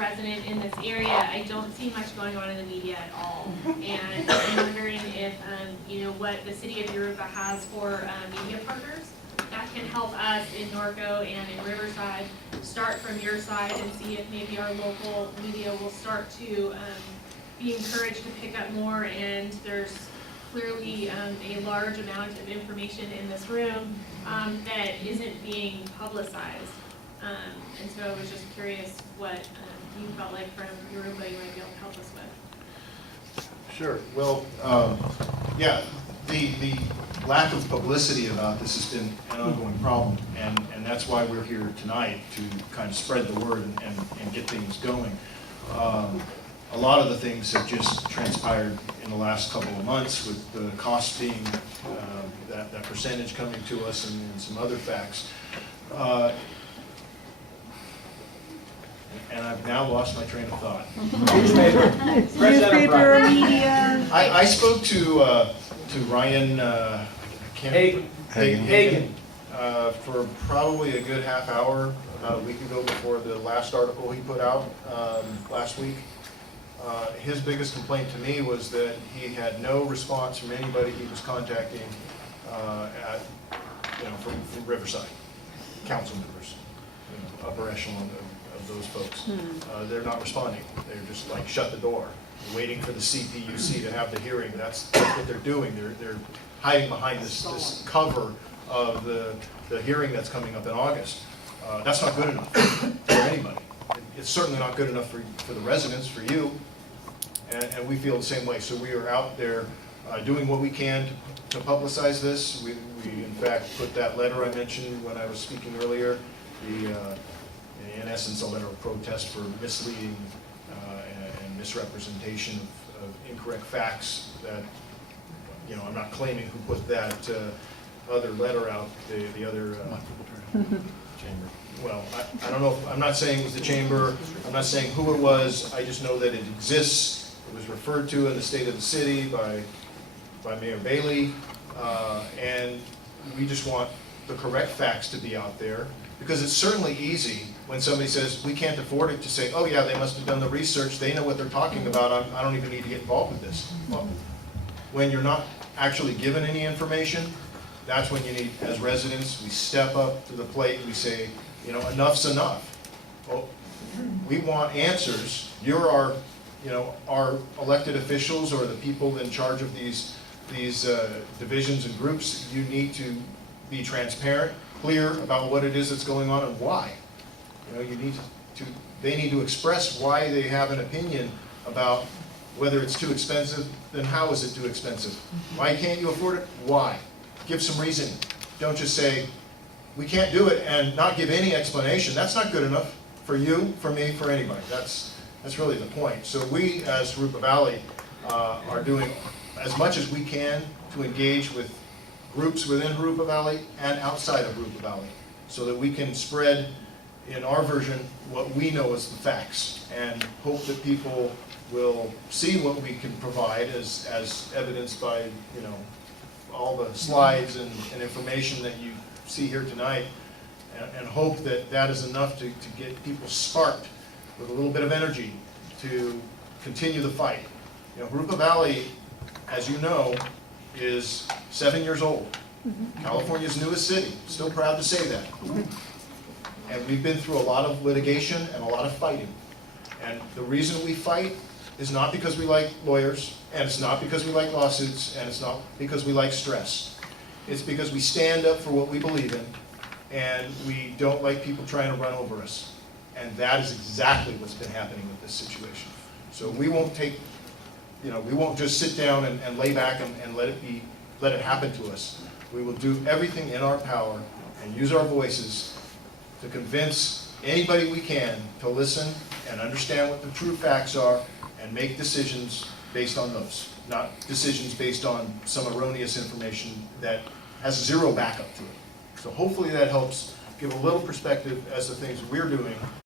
resident in this area, I don't see much going on in the media at all. And I'm wondering if, you know, what the city of Yoruba has for media partners that can help us in Norco and in Riverside start from your side and see if maybe our local media will start to be encouraged to pick up more. And there's clearly a large amount of information in this room that isn't being publicized. And so I was just curious what you felt like from Yoruba you might be able to help us with. Sure. Well, yeah, the lack of publicity about this has been an ongoing problem, and that's why we're here tonight, to kind of spread the word and get things going. A lot of the things have just transpired in the last couple of months, with the cost being that percentage coming to us, and some other facts. And I've now lost my train of thought. Newspaper, media. I spoke to Ryan Hagan for probably a good half hour about a week ago, before the last article he put out last week. His biggest complaint to me was that he had no response from anybody he was contacting from Riverside, council members, upper echelon of those folks. They're not responding. They're just like, shut the door, waiting for the CPUC to have the hearing. That's what they're doing. They're hiding behind this cover of the hearing that's coming up in August. That's not good enough for anybody. It's certainly not good enough for the residents, for you, and we feel the same way. So we are out there doing what we can to publicize this. We in fact put that letter I mentioned when I was speaking earlier, in essence a letter of protest for misleading and misrepresentation of incorrect facts. That, I'm not claiming who put that other letter out, the other chamber. Well, I don't know, I'm not saying it was the chamber, I'm not saying who it was, I just know that it exists. It was referred to in the State of the City by Mayor Bailey, and we just want the correct facts to be out there, because it's certainly easy when somebody says, we can't afford it, to say, oh yeah, they must have done the research, they know what they're talking about, I don't even need to get involved with this. Well, when you're not actually given any information, that's when you need, as residents, we step up to the plate, we say, enough's enough. Well, we want answers. You're our elected officials, or the people in charge of these divisions and groups. You need to be transparent, clear about what it is that's going on and why. They need to express why they have an opinion about whether it's too expensive, then how is it too expensive? Why can't you afford it? Why? Give some reasoning. Don't just say, we can't do it, and not give any explanation. That's not good enough for you, for me, for anybody. That's really the point. So we, as Rupa Valley, are doing as much as we can to engage with groups within Rupa Valley and outside of Rupa Valley, so that we can spread, in our version, what we know as the facts, and hope that people will see what we can provide as evidenced by all the slides and information that you see here tonight, and hope that that is enough to get people sparked with a little bit of energy to continue the fight. Rupa Valley, as you know, is 7 years old. California's newest city. Still proud to say that. And we've been through a lot of litigation and a lot of fighting. And the reason we fight is not because we like lawyers, and it's not because we like lawsuits, and it's not because we like stress. It's because we stand up for what we believe in, and we don't like people trying to run over us. And that is exactly what's been happening with this situation. So we won't we won't just sit down and lay back and let it happen to us. We will do everything in our power and use our voices to convince anybody we can to listen and understand what the true facts are, and make decisions based on those, not decisions based on some erroneous information that has zero backup to it. So hopefully that helps give a little perspective as to things we're doing